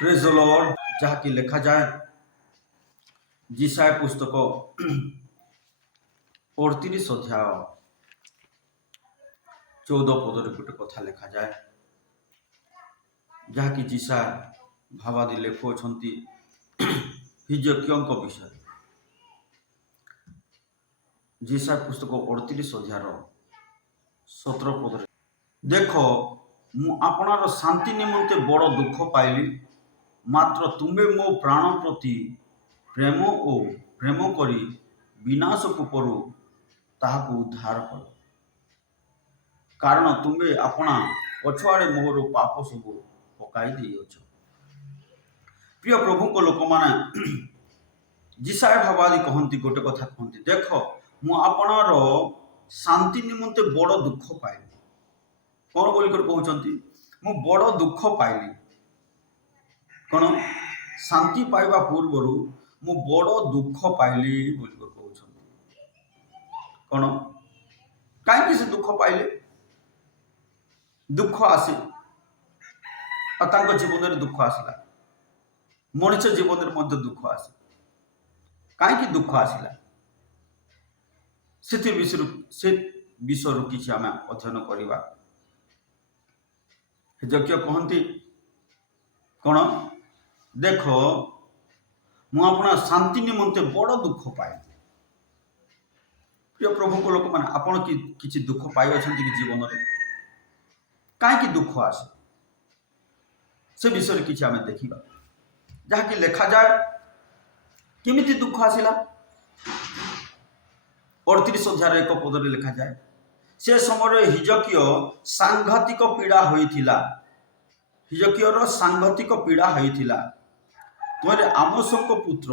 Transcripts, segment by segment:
Praise the Lord जहाँकि लेखा जाए जिसाय पुस्तक 38 अध्याय 14 पदरे गोटे कथा लेखा जाए जहाँकि जिसा भावादी लेखुंट हिजकियों विषय जिसा पुस्तक 38 अध्याय 17 पदरे देख मु आपणार शांति निमंते बड़ दुख पाइली मात्र तुम्हें मो प्राण प्रति प्रेम करी विनाश कूपरू ताहाकू उद्धार कल कारण तुम्हें अपना पछुआड़े मोहर पाप सब पकाई देछ। प्रिय प्रभु को लोक माने जिसाय भावादी कहती गोटे कथा कहती देख मु आपणार शांति निमंते बड़ दुख पाइली कौन बोलिकर कहते मु बड़ दुख पाइली कौन शांति पाइबा पूर्वर मु बड़ दुख पाइली बोलिकर कहते कौन कहीं से दुख पाइले दुख आसी जीवन में दुख आसला मनुष्य जीवन में दुख आसे कहीं दुख आसला से विषय किसी आम अध्ययन करवा यज्ञ कहती कौन देख मु अपना शांति निमंते बड़ दुख पाए। प्रिय प्रभु को लोक मैंने आपण किसी दुख पाई कि जीवन में कहीं दुख आसे से विषय किसी आम देखा जहाँकि लेखा जाए किमिति दुख आसला 38 अध्याय 1 पदरे लेखा जाए से समय हिजकिय सांघातिक पीड़ा होइथिला हिजकियर सांघातिक पीड़ा होइथिला तुमरे आमोसक पुत्र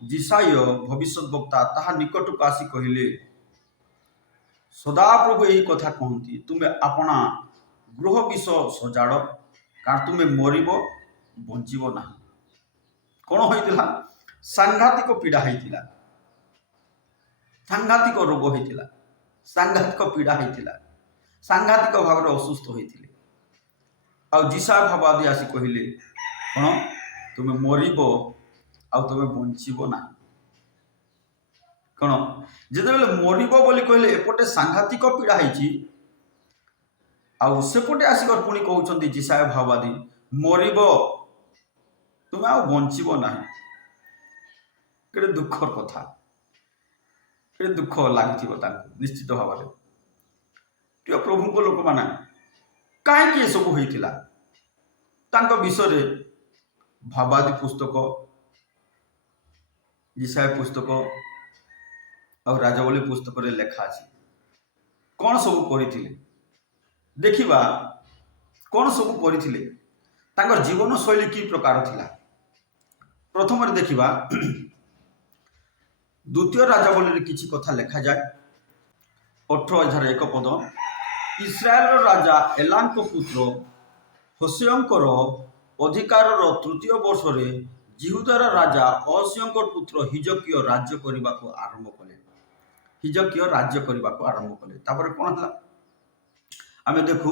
जिसाय भविष्यत वक्ता ताहा निकटक आसी कहिले सदाप्रभु यही कथा कहती तुम्हें अपना गृह विष सजाड़ कारण तुम्हें मरब बंचब ना कौन होइथिला सांघातिक पीड़ा होइथिला सांघातिक रोग होइथिला सांघातिक पीड़ा होइथिला सांघातिक भाव में असुस्थ होइथिले आ जिसा भावादी आसी कहिले कौन तुम्हें मरब आ तुम्हें बंचब ना कौन जिते मरब बोली कहले एपटे सांघातिक पीड़ा होइछि आउ सेपटे आसिकर पुणी कहउछन्ती जिसाय भावादी मरब तुम्हें आ बंचब ना केड़े दुखर कथा केड़े दुख लागिथिबो तांको निश्चित भाव में। प्रिय प्रभु को लोक माने कहीं ये सब होइथिला तांको विषय भावादी पुस्तक जिसाय पुस्तक और राजवली पुस्तक रे लेखा अछि कौन सब करिथिले देखिबा कौन सब करिथिले तांकर जीवन शैली की प्रकार थिला। प्रथम देखिबा द्वितीय राजवली किसी कथा लेखा जाए 18 अध्याय 1 पद इस्राएल राजा एलाम पुत्र होसेयंकर अधिकार तृतीय वर्ष रे जिहुदार राजा असियंकर पुत्र हिजकिय राज्य करने को आरंभ कले हिजकिय राज्य करने को आरंभ कले तापर कौन है आम देखू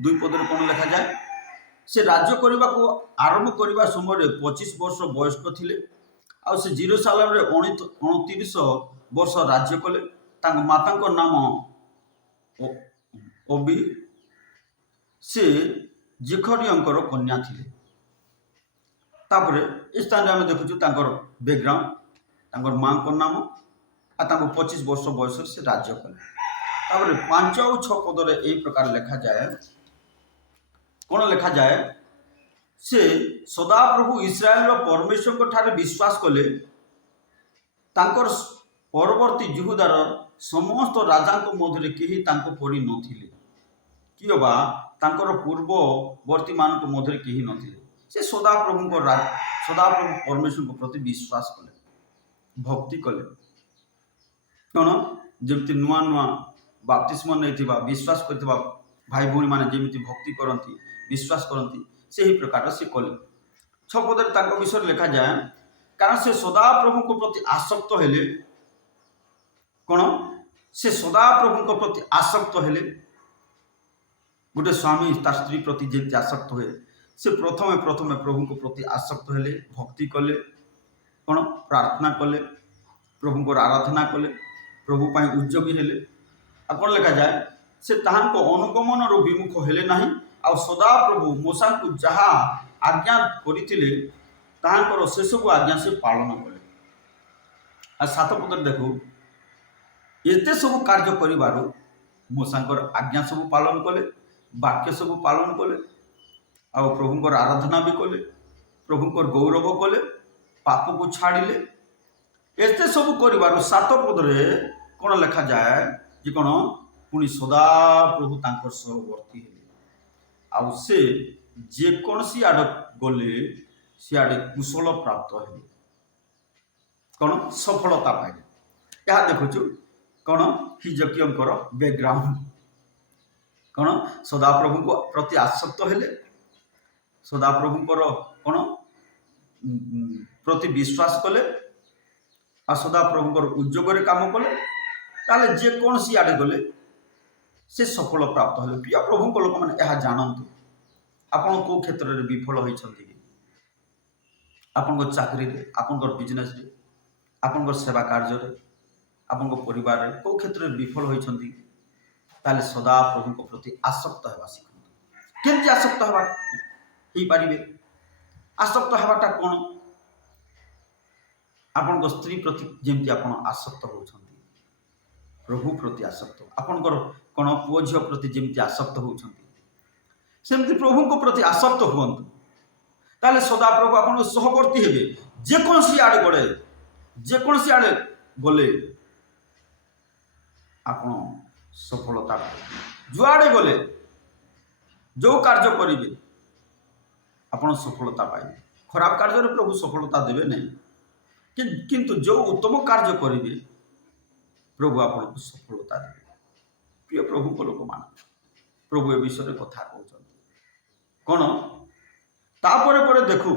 2 पदरे कौन लेखा जाए से राज्य करने को आरंभ करने समय 25 वर्ष वयस्क थिले आ से जेरूसालेम रे 29 वर्ष राज्य कले माता नाम ओबी से जिखरियंकर कन्या थिले तापर इस स्थान आम देखु बैकग्राउंड माँ को नाम आ 25 वर्ष बयस से राज्य कले तापर 5 और 6 पदरे यही प्रकार लेखा जाए कौन लेखा जाए से सदाप्रभु इस्राएल परमेश्वर ठारे विश्वास कले तांकर परवर्ती जिहुदार समस्त राजा मध्य केही तांको परि नथिले किबा तांकर पूर्ववर्ती मान मध्य केही नथिले से सदाप्रभु परमेश्वर प्रति विश्वास कले भक्ति कले कौन जमती नुआ नुआ बाप्तिस्म नहीं विश्वास करथिबा भाई भौणी माने जेमिति भक्ति करती विश्वास करती से ही प्रकार से कले 6 पदरे विषय लेखा जाए कारण से सदाप्रभु प्रति आसक्त हेले कौन से सदाप्रभु प्रति आसक्त हेले गोटे स्वामी तार स्त्री प्रति जेमती आसक्त हुए से प्रथमे प्रथमे प्रभु को प्रति आसक्त हेले, भक्ति कले, कौन प्रार्थना कले, प्रभु को आराधना कले, प्रभु पाई उद्योगी हेले। आ कौन लिखा जाए से ताहांको अनुगमन रो विमुख हेले नाही, आ सदा प्रभु मूसा को जहा आज्ञा करिथिले ताहांकर से सब आज्ञा से पालन कले। आ 7 पद देखो, एते सब कार्य करिबारो मूसांकर आज्ञा सब पालन कले, वाक्य सब पालन कले, आ प्रभुंकर आराधना भी कले, प्रभुंकर गौरव कले, पाप को छाड़िले। एते सब करिबारो 7 पदरे कौन लिखा जाए कि कौन पुणी सदा प्रभु तांकर सहवर्ती हेले, आ से जेकोसी आड़ गले सियाड़े कुशल प्राप्त हेले, कौन सफलता पाइले। यह देखु कौन हिजकियंकर बैकग्राउंड, कौन सदा प्रभु को प्रति आसक्त हेले, सदा प्रभुंकर कौन प्रति विश्वास कले, आ सदा प्रभुंकर उद्योगरे काम कले, ताले जेकोसी आड़े गले से सफल प्राप्त हेले। प्रिय प्रभु लोक मैंने यह जानतु, आपण को क्षेत्र में विफल होइछंती, आपण चाकरी रे, आपण बिजनेस रे, आपण सेवा कार्य रे, आपण परिवार रे को क्षेत्र में विफल होइछंती, ताले सदा प्रभु को प्रति आसक्त हेबा सिखंतु। केमति आसक्त हेबा ही पारिबे? आसक्त हेबाटा कोन? आपण स्त्री प्रति जेमति आपण आसक्त होउछंती, प्रभु प्रति आसक्त, आपणकर कौन पुओ झील प्रति जमी आसक्त होती सेमती प्रभु को प्रति आसक्त हूँ, ताले सदा प्रभु आप सहवर्ती हे। जेकोसी आड़े गड़े, जेकोसी आड़े गले आप सफलता पाइबे, जुआड़े गले जो कार्य करेंगे आप सफलता पाइबे। खराब कार्य प्रभु सफलता देवे नहीं, किंतु जो उत्तम कार्य करेंगे प्रभु आपको सफलता देवे। प्रिय प्रभु को लोक मान, प्रभु ए विषय कथा कहते कौन तापर पर देखु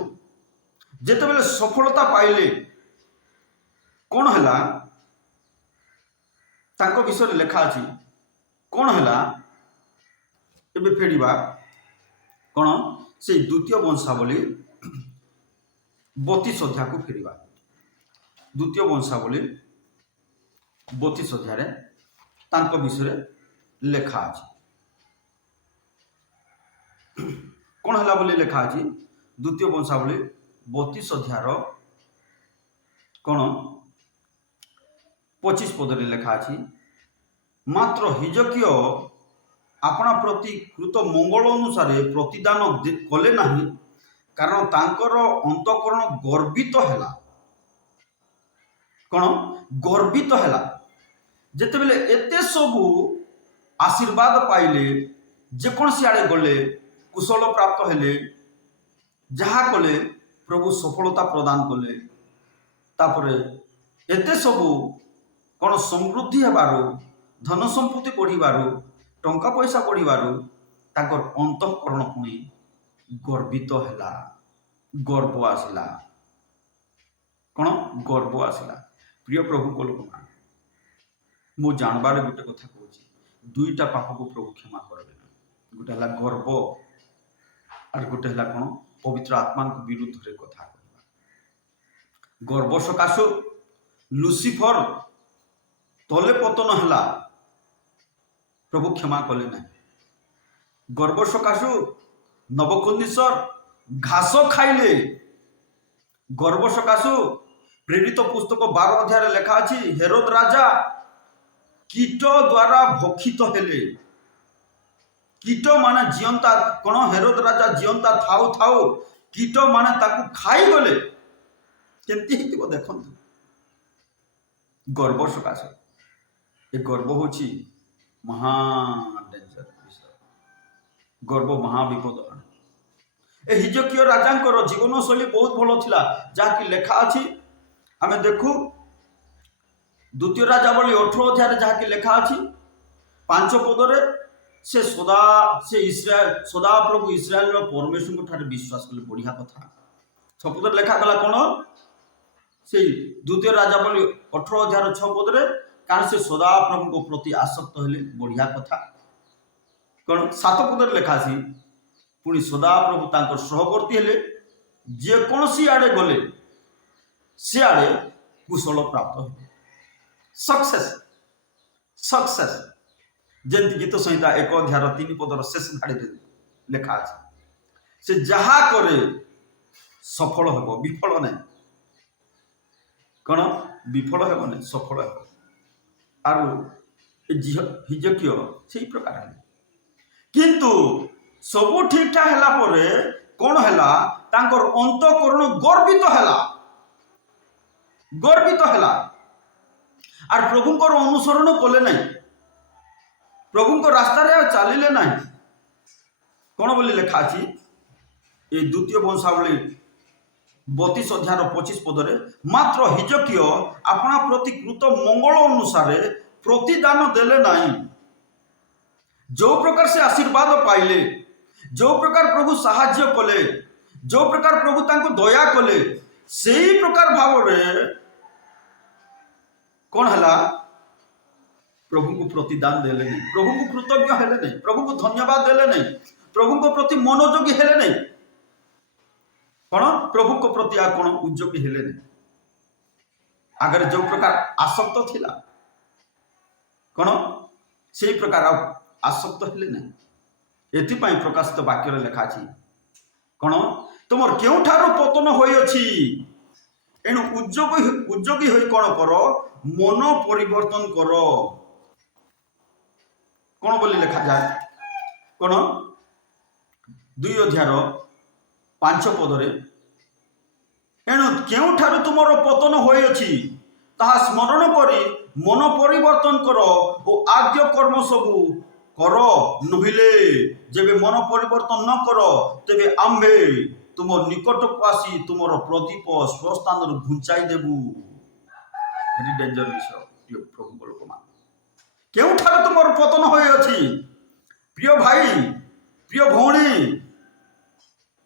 जिते बेले सफलता पाइले कौन है तांको विषय लेखा अच्छी कौन है एबे फेड़िबा कौन से द्वितीय वंशावली 32 अध्याय को फेड़िबा। द्वितीय वंशावली 32 अध्याय तांको विषय लेखा अच्छी कौन है बोली लेखा अच्छी। द्वितीय वंशावली 32 अध्याय कौन 25 पदरे लेखा अच्छी, मात्र हिजकिय अपना प्रति कृत मंगल अनुसार प्रतिदान कले नहीं, कारण तांकर अंतकरण गर्वित हैला। कौन गर्वित हैला जेते बेले एते सबू आशीर्वाद पाइले, जेकोसी आड़े गले कुशल प्राप्त हेले, जहा कले प्रभु सफलता प्रदान कले, तापरे एते सबू कौन समृद्धि हेबारो, धन संपत्ति बढ़िबारो, टंका पैसा बढ़िबारो ताकर अंतःकरण पुणी गर्वित हैला, गर्व आसला। कौन गर्व आसला। प्रिय प्रभु को लोक मान, मु जानबार गोटे कथा कहूँ, दुईटा पाप को प्रभु क्षमा करबे ना। गोटे है गर्व और गोटे है कौन पवित्र आत्मा को विरुद्ध रे कथा कहबा। गर्व सकाशु लुसिफर तले पतन हैला, प्रभु क्षमा कले ना। गर्व सकाशु नबुकदनेस्सर घास खाइले, गर्व सकाशु प्रेरित पुस्तक 12 अध्याय लेखा अछि, हेरोद राजा कीट द्वारा भक्षित हेले। कीट माने जीवंता, कौन हेरोद राजा जीवंता थाउ थाउ कीट माने ताकू खाई गले। केमती हेतिबो देखंतु, गर्व सकाशे। ए गर्व होछि महा डेंजर विषय, गर्व महाविपद। ए हिजकिया राजांकर जीवन शैली बहुत भल थिला, जहाँकि लेखा अछि आमे देखु द्वितीय राजावली 18 अध्याय जहाँकि लेखा अछि 5 पदरे से सदा से इस्राएल सदा प्रभु इस्राएल परमेश्वर को ठारे विश्वास कले। बढ़िया कथा 6 पदरे लेखा गला कौन से द्वितीय राजावली 18 अध्याय 6 पदरे, कारण से सदा प्रभु को प्रति आसक्त हेले। बढ़िया कथा। कौन 7 पदरे लेखा अछि, पुणी सदाप्रभु तांकर सहवर्ती हेले जेकोसी आड़े गले सियाड़े कुशल प्राप्त हो सक्सेस सक्सेस जमी गीत संहिता 1 अध्याय 3 पदर शेष धाड़ी लेखा अच्छे से जहा करे सफल हेब विफल नहीं कौन विफल हेब नहीं सफल हेब आर हिजकिय से प्रकार किंतु सबू ठीक ठाक हैला परे कौन हैला तांकर अंतःकरण गर्वित हैला आर प्रभुंकर अनुसरण कले नहीं प्रभुंकर रास्ता चलिले नहीं कौन बोली लेखा अच्छी ये द्वितीय वंशावली 32 अध्याय 25 पदरे मात्र हिजकिय अपना प्रति कृत मंगल अनुसार प्रतिदान देले नहीं जो प्रकार से आशीर्वाद पाइले जो प्रकार प्रभु साहाय्य कले जो प्रकार प्रभु तांको दया कले से ही प्रकार भाव कौन है प्रभु को प्रतिदान देले नहीं प्रभु को कृतज्ञ हेले नहीं प्रभु को धन्यवाद देले नहीं प्रभु को प्रति मनोयोगी हेले नहीं कौन प्रभु को प्रति आ कौन उद्योगी हेले नहीं आगे जो प्रकार आसक्त थिला कौन से प्रकार आसक्त हेले नहीं एथिपाई प्रकाशित वाक्य लेखा अछि कौन तुमर केउठारो पतन होई अछि एनु उद्योगी होई कौन करो मन परिवर्तन करो कौन बोली लेखा जाए कौन 2 अध्याय 5 पदरे एणु केउठारो तुमर पतन होई अछि ताहा स्मरण करी मन परिवर्तन करो ओ आद्य कर्म सबू कर नहिले जेबे मन परिवर्तन न करो तेबे आम्भे तुम निकट को आसी तुमर प्रदीप स्वस्थान घुंचाई देबू वेरी डेंजर विषय प्रभु लोक मान केउठार तुमर पतन होई अछि प्रिय भाई प्रिय भौणी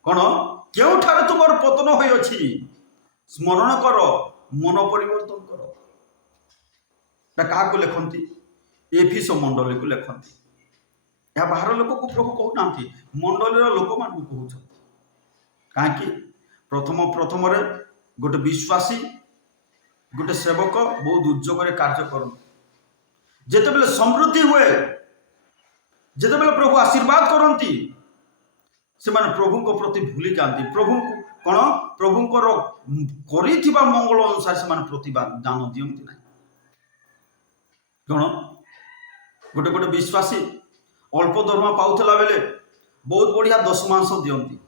कौन केउठार तुमर पतन होई अछि स्मरण कर मन परिवर्तन कर क्या लिखती एफिस मंडली को लिखती या बाहर लोक को प्रभु कहूना मंडलीर लोक मान कहते कहीं प्रथम गोटे विश्वासी गोटे सेवक बहुत उद्योग कार्य कर जिते समृद्धि हुए जिते प्रभु आशीर्वाद करती से प्रभु को प्रति भूली जाती प्रभु कौन प्रभुंकर करिथिबा मंगल अनुसार से प्रतिदान दियंती ना कौन गोटे गोटे विश्वासी अल्प दरमा पाउला बेले बहुत बढ़िया दशमांश दियंती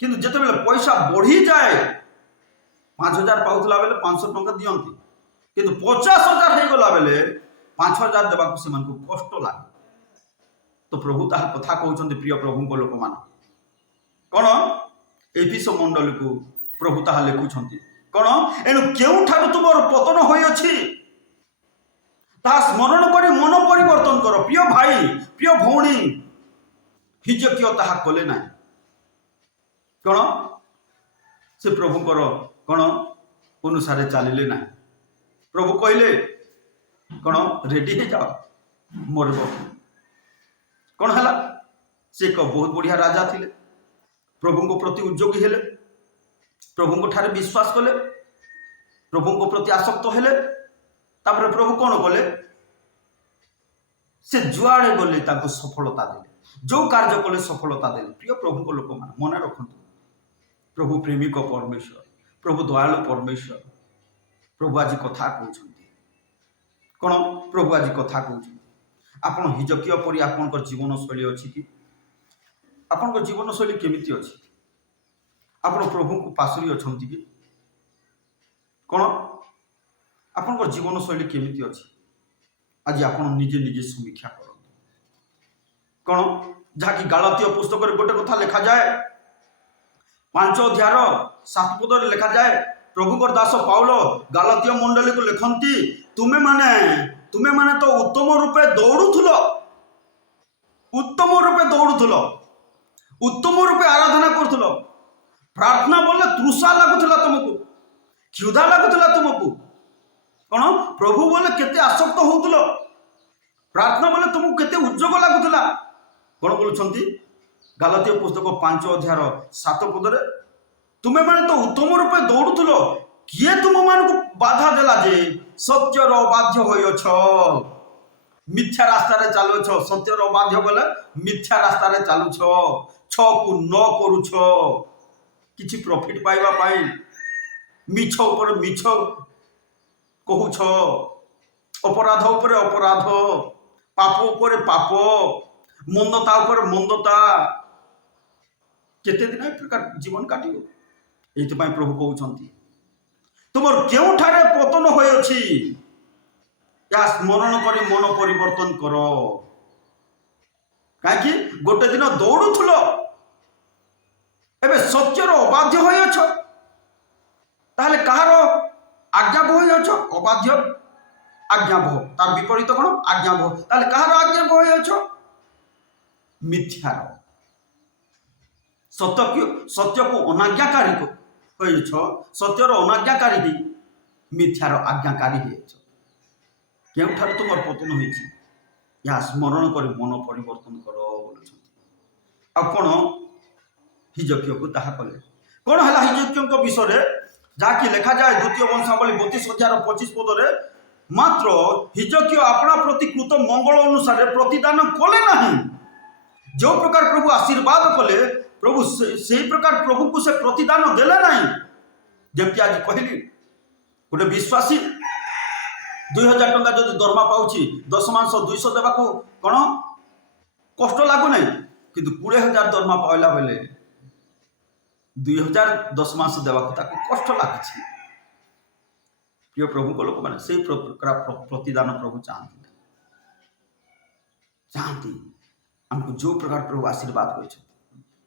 किंतु जिते पैसा बढ़ी जाए 5,000 पाउला बेले 500 टंका दियंती किंतु 50,000 हो गला बेले 5,000 देवा से कष्ट लगे तो प्रभु ताहा कथा कहते प्रिय प्रभु को लोक मान कौन एफिस मंडली को प्रभु ताहा लिखुंट कौन एणु केउठारु तुमर पतन होई अछि ताहा स्मरण करी मन परिवर्तन कर प्रिय भाई प्रिय भौणी हिजकिय ताहा कले ना कौन से प्रभुकर कौन अनुसार चलिले ना प्रभु कहले कौन रेडी हो जाओ मरब कौन है से एक बहुत बढ़िया राजा थिले प्रभु को प्रति उद्योगी हेले प्रभु को ठारे विश्वास कले प्रभु को प्रति आसक्त हेले तापर प्रभु कौन कले से जुआड़े गले ताको सफलता देले जो कार्य कले सफलता देले प्रिय प्रभु को लोक मान मन रखते प्रभु प्रेमिक परमेश्वर प्रभु दयालु परमेश्वर प्रभु आज कथा कहते कौन प्रभु आज कथा कहते आपण हिजकिय परी आपणकर जीवन शैली अच्छी कि आपणकर जीवन शैली केमिति अच्छी आपण प्रभु को पासुरी अछंती कि कौन आपणकर जीवन शैली केमिति अच्छी आज आपण निजे निजे समीक्षा कर कौन जहाँकि गालातीय पुस्तक गोटे कथा लिखा जाए 5 अध्याय 7 पद लिखा जाए प्रभुकर दास पाउल गालातीय मंडली को लिखती तुमे माने तो उत्तम रूपे दौड़ुथुल उत्तम रूपे आराधना करुथुल प्रार्थना बोले तृषा लगुला तुमको क्षुधा लगुला तुमको कौन प्रभु बोले केते आसक्त होउथुल प्रार्थना बोले तुमको केते उद्योग लगुला कौन बोलुछंती ଗାଲାତୀୟ ପୁସ୍ତକ 5 ଅଧ୍ୟାୟର 7 ପଦରେ ତୁମେ ମାନେ ତ ଉତ୍ତମ ରୂପେ ଦୌଡୁଥିଲ, କିଏ ତୁମ ମାନଙ୍କୁ ବାଧା ଦେଲା ଯେ ସତ୍ୟର ଅବାଧ୍ୟ ହୋଇଅଛ? ମିଥ୍ୟା ରାସ୍ତାରେ ଚାଲୁଛ। ସତ୍ୟର ଅବାଧ୍ୟ ବୋଲେ ମିଥ୍ୟା ରାସ୍ତାରେ ଚାଲୁଛ, ଛକୁ ନ କରୁଛ କିଛି ପ୍ରଫିଟ ପାଇବା ପାଇଁ। ମିଛ ଉପରେ ମିଛ କହୁଛ, ଅପରାଧ ଉପରେ ଅପରାଧ, ପାପ ଉପରେ ପାପ, ମନ୍ଦତା ଉପରେ ମନ୍ଦତା। କେତେ ଦିନ ଏ ପ୍ରକାର ଜୀବନ କାଟିବ? ଏଇଥିପାଇଁ ପ୍ରଭୁ କହୁଛନ୍ତି ତୁମର କେଉଁଠାରେ ପତନ ହୋଇଅଛି, ଏହା ସ୍ମରଣ କରି ମନ ପରିବର୍ତ୍ତନ କର। କାହିଁକି? ଗୋଟେ ଦିନ ଦୌଡୁଥିଲ, ଏବେ ସତ୍ୟର ଅବାଧ୍ୟ ହୋଇଅଛ। ତାହେଲେ କାହାର ଆଜ୍ଞାବହ ହୋଇଅଛ? ଅବାଧ୍ୟ ଆଜ୍ଞାବହ। ତାର ବିପରୀତ କଣ? ଆଜ୍ଞାବହ। ତାହେଲେ କାହାର ଆଜ୍ଞାବହ ହୋଇଅଛ? ମିଥ୍ୟାର। ସତ୍ୟକୁ ଅନାଜ୍ଞାକାରୀ ହୋଇଅଛ, ସତ୍ୟର ଅନାଜ୍ଞାକାରୀ ହେଇ ମିଥ୍ୟାର ଆଜ୍ଞାକାରୀ ହୋଇଅଛ। କେଉଁଠାରୁ ତୁମର ପତନ ହୋଇଛି, ଏହା ସ୍ମରଣ କରି ମନ ପରିବର୍ତ୍ତନ କର ବୋଲୁଛନ୍ତି। ଆଉ କଣ ହିଜକିୟକୁ ତାହା କଲେ? କଣ ହେଲା ହିଜକିୟଙ୍କ ବିଷୟରେ? ଯାହାକି ଲେଖାଯାଏ ଦ୍ୱିତୀୟ ବଂଶାବଳୀ 32 ଅଧ୍ୟାୟର 25 ପଦରେ, ମାତ୍ର ହିଜକିୟ ଆପଣା ପ୍ରତି କୃତ ମଙ୍ଗଳ ଅନୁସାରେ ପ୍ରତିଦାନ କଲେ ନାହିଁ। ଯେଉଁ ପ୍ରକାର ପ୍ରଭୁ ଆଶୀର୍ବାଦ କଲେ, ପ୍ରଭୁ ସେହି ପ୍ରକାର ପ୍ରଭୁଙ୍କୁ ସେ ପ୍ରତିଦାନ ଦେଲେ ନାହିଁ। ଯେମିତି ଆଜି କହିଲି, ଗୋଟେ ବିଶ୍ୱାସୀ 2000 ଟଙ୍କା ଯଦି ଦରମା ପାଉଛି, ଦଶମାଂଶ 200 ଦେବାକୁ କଣ କଷ୍ଟ ଲାଗୁନାହିଁ। କିନ୍ତୁ 20,000 ଦରମା ପାଇଲା ବେଳେ 2000 ଦଶମାଂଶ ଦେବାକୁ ତାକୁ କଷ୍ଟ ଲାଗୁଛି। ପ୍ରିୟ ପ୍ରଭୁଙ୍କ ଲୋକମାନେ, ସେଇ ପ୍ରକାର ପ୍ରତିଦାନ ପ୍ରଭୁ ଚାହାନ୍ତି। ଆମକୁ ଯେଉଁ ପ୍ରକାର ପ୍ରଭୁ ଆଶୀର୍ବାଦ କରିଛନ୍ତି,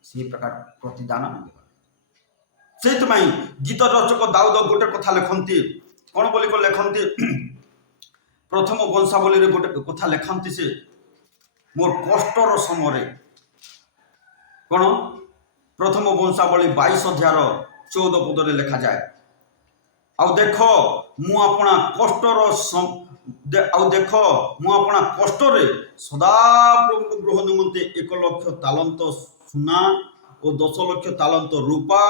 ସେହି ପ୍ରକାର ପ୍ରତିଦାନ ଆମେ ଦେବା। ସେଇଥିପାଇଁ ଗୀତ ରଚକ ଦାଉଦ ଗୋଟେ କଥା ଲେଖନ୍ତି। କଣ ବୋଲି ଲେଖନ୍ତି? ପ୍ରଥମ ବଂଶାବଳୀରେ ଗୋଟେ କଥା ଲେଖନ୍ତି ସେ, ମୋର କଷ୍ଟର ସମୟରେ। କଣ? ପ୍ରଥମ ବଂଶାବଳୀ 22 ଅଧ୍ୟାୟର 14 ପଦରେ ଲେଖାଯାଏ, ଆଉ ଦେଖ ମୁଁ ଆପଣା କଷ୍ଟରେ ସଦାପ୍ରଭୁଙ୍କ ଗୃହ ନିମନ୍ତେ 1 ଲକ୍ଷ ତାଲନ୍ତ ସୁନା ଓ 10 ଲକ୍ଷ ତାଲନ୍ତ ରୂପା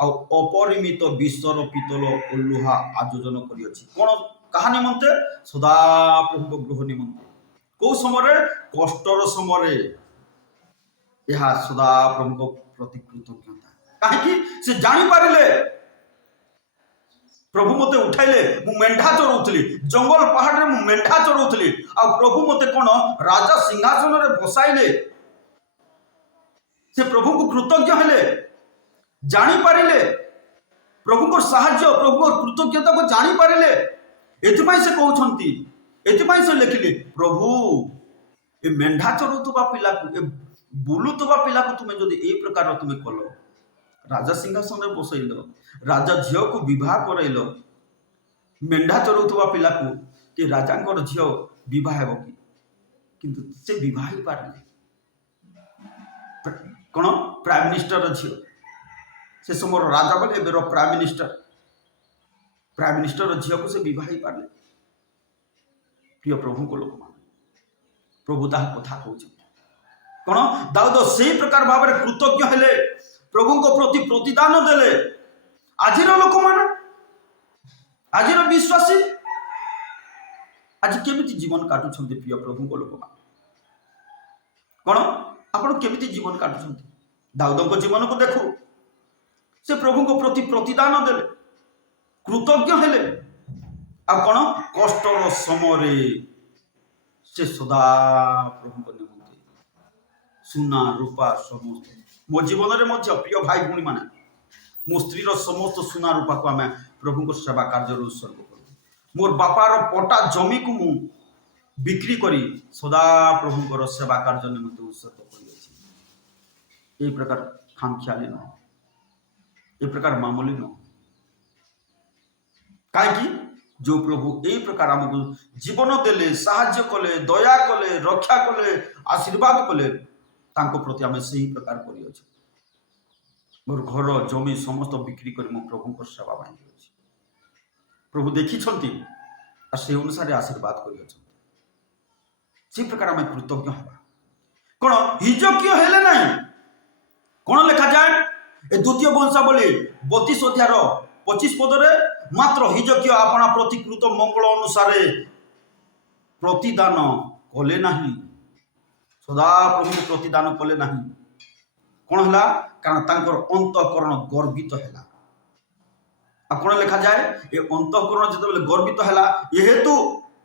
ଆଉ ଅପରିମିତ ବିଶ୍ୱର ପିତ୍ତଳ ଓ ଲୁହା ଆଯୋଜନ କରିଅଛି। କଣ? କାହା ନିମନ୍ତେ? ସଦାପ୍ରଭୁଙ୍କ ଗୃହ ନିମନ୍ତେ। କୋଉ ସମୟରେ? କଷ୍ଟର ସମୟରେ। ଏହା ସଦାପ୍ରଭୁଙ୍କ ପ୍ରତି କୃତଜ୍ଞତା। କାହିଁକି? ସେ ଜାଣିପାରିଲେ ପ୍ରଭୁ ମତେ ଉଠାଇଲେ। ମୁଁ ମେଣ୍ଢା ଚରଉଥିଲି, ଜଙ୍ଗଲ ପାହାଡ଼ରେ ମୁଁ ମେଣ୍ଢା ଚରଉଥିଲି, ଆଉ ପ୍ରଭୁ ମତେ କଣ ରାଜା ସିଂହାସନରେ ବସାଇଲେ। ସେ ପ୍ରଭୁଙ୍କୁ କୃତଜ୍ଞ ହେଲେ, ଜାଣିପାରିଲେ ପ୍ରଭୁଙ୍କ ସାହାଯ୍ୟ, ପ୍ରଭୁଙ୍କ କୃତଜ୍ଞତାକୁ ଜାଣିପାରିଲେ। ଏଥିପାଇଁ ସେ କହୁଛନ୍ତି, ଏଥିପାଇଁ ସେ ଲେଖିଲେ, ପ୍ରଭୁ ଏ ମେଣ୍ଢା ଚରଉଥିବା ପିଲାକୁ, ଏ ବୁଲୁଥିବା ପିଲାକୁ ତୁମେ ଯଦି ଏଇ ପ୍ରକାର ତୁମେ କଲ, ରାଜା ସିଂହାସନରେ ବସେଇଲ, ରାଜା ଝିଅକୁ ବିବାହ କରାଇଲ, ମେଣ୍ଢା ଚରଉଥିବା ପିଲାକୁ କି ରାଜାଙ୍କର ଝିଅ ବିବାହ ହେବ କି? କିନ୍ତୁ ସେ ବିବାହ ହେଇପାରିଲେ। କଣ? ପ୍ରାଇମ ମିନିଷ୍ଟର ଝିଅ। ସେ ସମୟର ରାଜା ବୋଲି ଏବେର ପ୍ରାଇମ ମିନିଷ୍ଟର ଝିଅକୁ ସେ ବିବାହ ହେଇପାରିଲେ। ପ୍ରିୟ ପ୍ରଭୁଙ୍କ ଲୋକମାନେ, ପ୍ରଭୁ ତାହା କଥା କହୁଛନ୍ତି। କଣ? ଦାଉଦ ସେଇ ପ୍ରକାର ଭାବରେ କୃତଜ୍ଞ ହେଲେ, ପ୍ରଭୁଙ୍କ ପ୍ରତି ପ୍ରତିଦାନ ଦେଲେ। ଆଜିର ଲୋକମାନେ, ଆଜିର ବିଶ୍ୱାସୀ ଆଜି କେମିତି ଜୀବନ କାଟୁଛନ୍ତି? ପ୍ରିୟ ପ୍ରଭୁଙ୍କ ଲୋକମାନେ, କଣ ଆପଣ କେମିତି ଜୀବନ କାଟୁଛନ୍ତି? ଦାଉଦଙ୍କ ଜୀବନକୁ ଦେଖୁ। ସେ ପ୍ରଭୁଙ୍କ ପ୍ରତି ପ୍ରତିଦାନ ଦେଲେ, କୃତଜ୍ଞ ହେଲେ, ଆଉ କଣ? କଷ୍ଟର ସମୟରେ ସେ ସଦା ପ୍ରଭୁଙ୍କ ନିମନ୍ତେ ସୁନା ରୂପା ସମସ୍ତ। ମୋ ଜୀବନରେ ମଧ୍ୟ ପ୍ରିୟ ଭାଇ ଭଉଣୀ ମାନେ, ମୋ ସ୍ତ୍ରୀର ସମସ୍ତ ସୁନା ରୂପାକୁ ଆମେ ପ୍ରଭୁଙ୍କ ସେବା କାର୍ଯ୍ୟରେ ଉତ୍ସର୍ଗ କରୁ। ମୋର ବାପାର ପଟା ଜମିକୁ ମୁଁ ବିକ୍ରି କରି ସଦା ପ୍ରଭୁଙ୍କର ସେବା କାର୍ଯ୍ୟ ନିମନ୍ତେ ଉତ୍ସର୍ଗ କରିଅଛି। এই প্রকার খামখেয়ালি নয়, এই প্রকার মামুলি নয়। কাହିଁକି? ଯେଉଁ ପ୍ରଭୁ এই ପ୍ରକାର ଆମକୁ ଜୀବନ ଦେଲେ, ସାହାଯ୍ୟ କଲେ, ଦୟା କଲେ, ରକ୍ଷା କଲେ, ଆଶୀର୍ବାଦ କଲେ, ତାଙ୍କ ପ୍ରତି ଆମେ ସେହି ପ୍ରକାର କରିଅଛୁ। ମୋର ଘର ଜମି ସମସ୍ତ ବିକ୍ରି କରି ମୁଁ ପ୍ରଭୁଙ୍କ ସେବା ପାଇଁ ଅଛି। ପ୍ରଭୁ ଦେଖିଛନ୍ତି ଆଉ ସେହି ଅନୁସାରେ ଆଶୀର୍ବାଦ କରିଅଛନ୍ତି। ସେହି ପ୍ରକାର ଆମେ କୃତଜ୍ଞ ହେବା। କଣ? ହିଜକିୟ ହେଲେ ନାହିଁ, कौन लिखा जाए ए द्वितीय वंशावली 32 अध्याय 25 पदरे मात्र हिजकिया आपना प्रतिकृत मंगल अनुसार प्रतिदान कले नहीं सदा प्रभु प्रतिदान कले नहीं कौन है कारण तांकर अंतःकरण गर्वित है कौन लिखा जाए ये अंतःकरण जो गर्वित है ये हेतु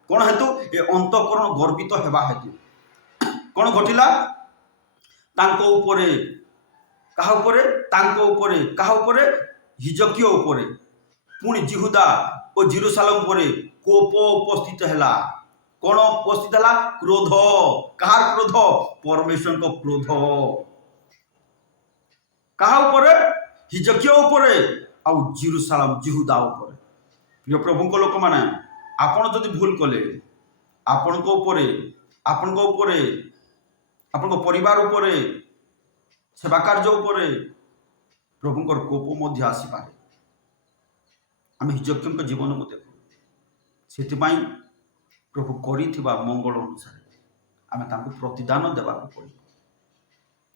कौन हेतु ये अंतःकरण गर्वित हेबा हेतु कौन घटिला तांको उपरे कहा उपरे तांको उपरे कहा उपरे हिजकिया उपरे पुणी जिहुदा और जेरूशलेम उपरे कोप उपस्थित है कौन उपस्थित है क्रोध कहार क्रोध परमेश्वर को क्रोध कहा उपरे हिजकिया उपरे आ जेरूशलेम जिहुदा उपरे प्रिय प्रभु को लोक माने आपण जदि भूल कले आपण को उपरे आपण परिवार उपरे सेवा कार्य उपरे प्रभुंकर कोप मध्य आसी पारे आम हिजकिया जीवन में देखु से प्रभु करिथिबा मंगल अनुसार आम तांको प्रतिदान देवा पड़े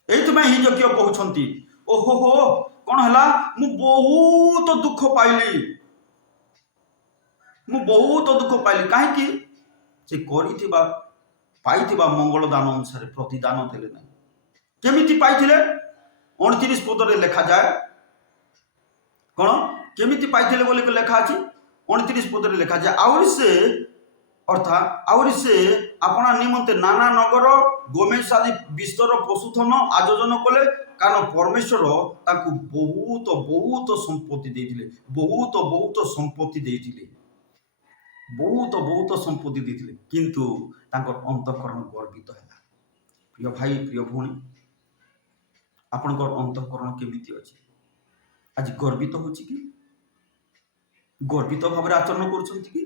एइथि हिजकिया कहउछंती ओहो हो कौन है मु बहुत दुख पाइली कहीं से पाइथिबा मंगल दान अनुसार प्रतिदान देले नहीं केमिति पाइथिले 29 पदरे लिखा जाए कौन केमिति पाइथिले बोली लिखा अछि 29 पदरे लिखा जाए आउरी से अपना निमंते नाना नगर गोमेश आदि विस्तर पशुधन आयोजन कले कारण परमेश्वर ताकू बहुत बहुत संपत्ति देथिले बहुत संपत्ति देथिले बहुत संपत्ति देथिले किंतु तांकर अंतःकरण गर्वित है प्रिय भाई प्रिय भौणी आपणकर अंतःकरण केमिति अछि आज गर्वित होछि कि गर्वित भाव आचरण करुछंती कि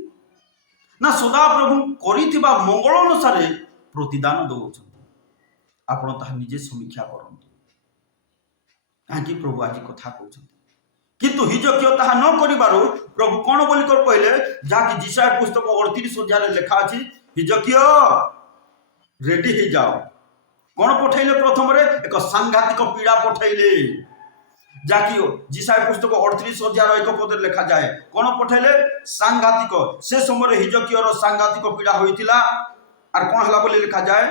ना सदा प्रभु करिथिबा मंगल अनुसार प्रतिदान दउछंती आपण ताहा निजे समीक्षा करंतु कहीं प्रभु आज कथा कहते किंतु हिजकिया ताहा न करिबारु प्रभु कौन बोली कर कहले जाकि जिसाया पुस्तक 38 अध्याय लिखा अछि हिजकिया रेडी हो जाओ कौन पठैले प्रथम रे एक सांघातिक पीड़ा पठैले जाकि जिसाया पुस्तक 38 अध्याय 1 पद लिखा जाए कौन पठैले सांघातिक से समय हिजकिया सांघातिक पीड़ा होइतिला आर कौन हला बोली लिखा जाए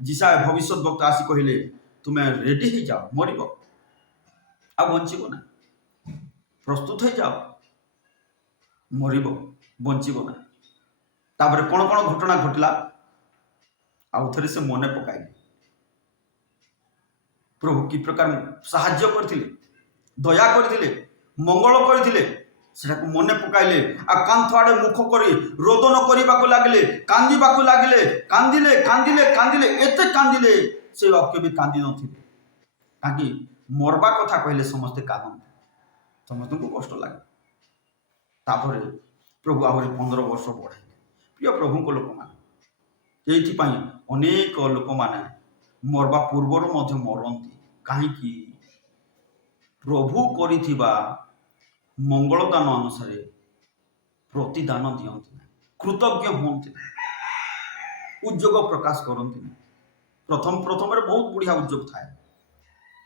जिसाया भविष्य वक्ता आसी कहले तुमे रेडी हो जाओ मरिबो आ बंचीब ना प्रस्तुत हो जाओ मरिब बंचीब ना तापर कौन कौन घटना घटला आउ थे से मन पकाइले प्रभु कि प्रकार साहाय्य करते दया करते मंगल करते मन पकाइले आ कांथ आड़े मुख कर रोदन करने लगे कांदिले एते कांदिले से केबे कांदी नथिले ताकि मरबा कथा कहले समस्ते कांदते समस्त को कष्ट लगे तापर प्रभु आहरी 15 वर्ष बढ़ाइले प्रिय प्रभु को लोक माने एइथिपाई अनेक लोक माने मरबा पूर्वर मध्य मरंती कहीं प्रभु करिथिबा मंगलदान अनुसार प्रतिदान दियंती कृतज्ञ हुंती उद्योग प्रकाश करती प्रथम बहुत बढ़िया उद्योग थाए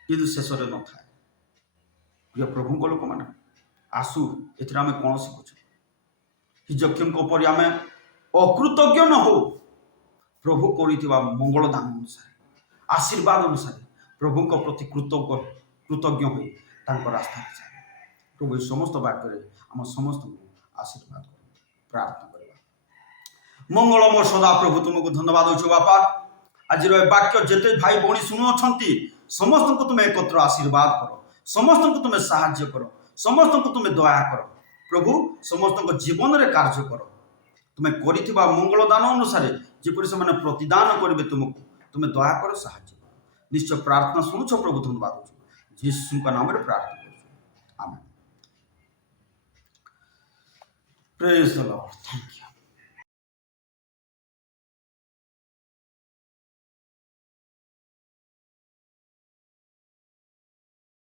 किंतु शेष न था प्रिय प्रभु को लोक मैंने आसु एथि आम कौन शिखुचु हिजकिया परि आम अकृतज्ञ न हो प्रभु करिथिबा मंगलदान अनुसार आशीर्वाद अनुसार प्रभु प्रति कृतज्ञ हो रास्ता प्रभु समस्त वाक्य आम समस्त आशीर्वाद प्रार्थना करवा मंगलमय सदा प्रभु तुमको धन्यवाद देछु बापा आज वाक्य जेते भाई भौणी शुणुछंती समस्त को तुम्हें एकत्र आशीर्वाद करो समस्त को तुम्हें साहाय्य करो समस्त को तुम्हें दया करो प्रभु समस्त जीवन रे कार्य करो तुम्हें करिथिबा मंगलदान अनुसार जेपरि से माने प्रतिदान करिवे तुमको तुम्हें दया करो साहाय्य करो निश्चय प्रार्थना शुणुछ प्रभु धन्यवाद देछु यीशु का नाम रे प्रार्थना करूछु amen praise the Lord thank you.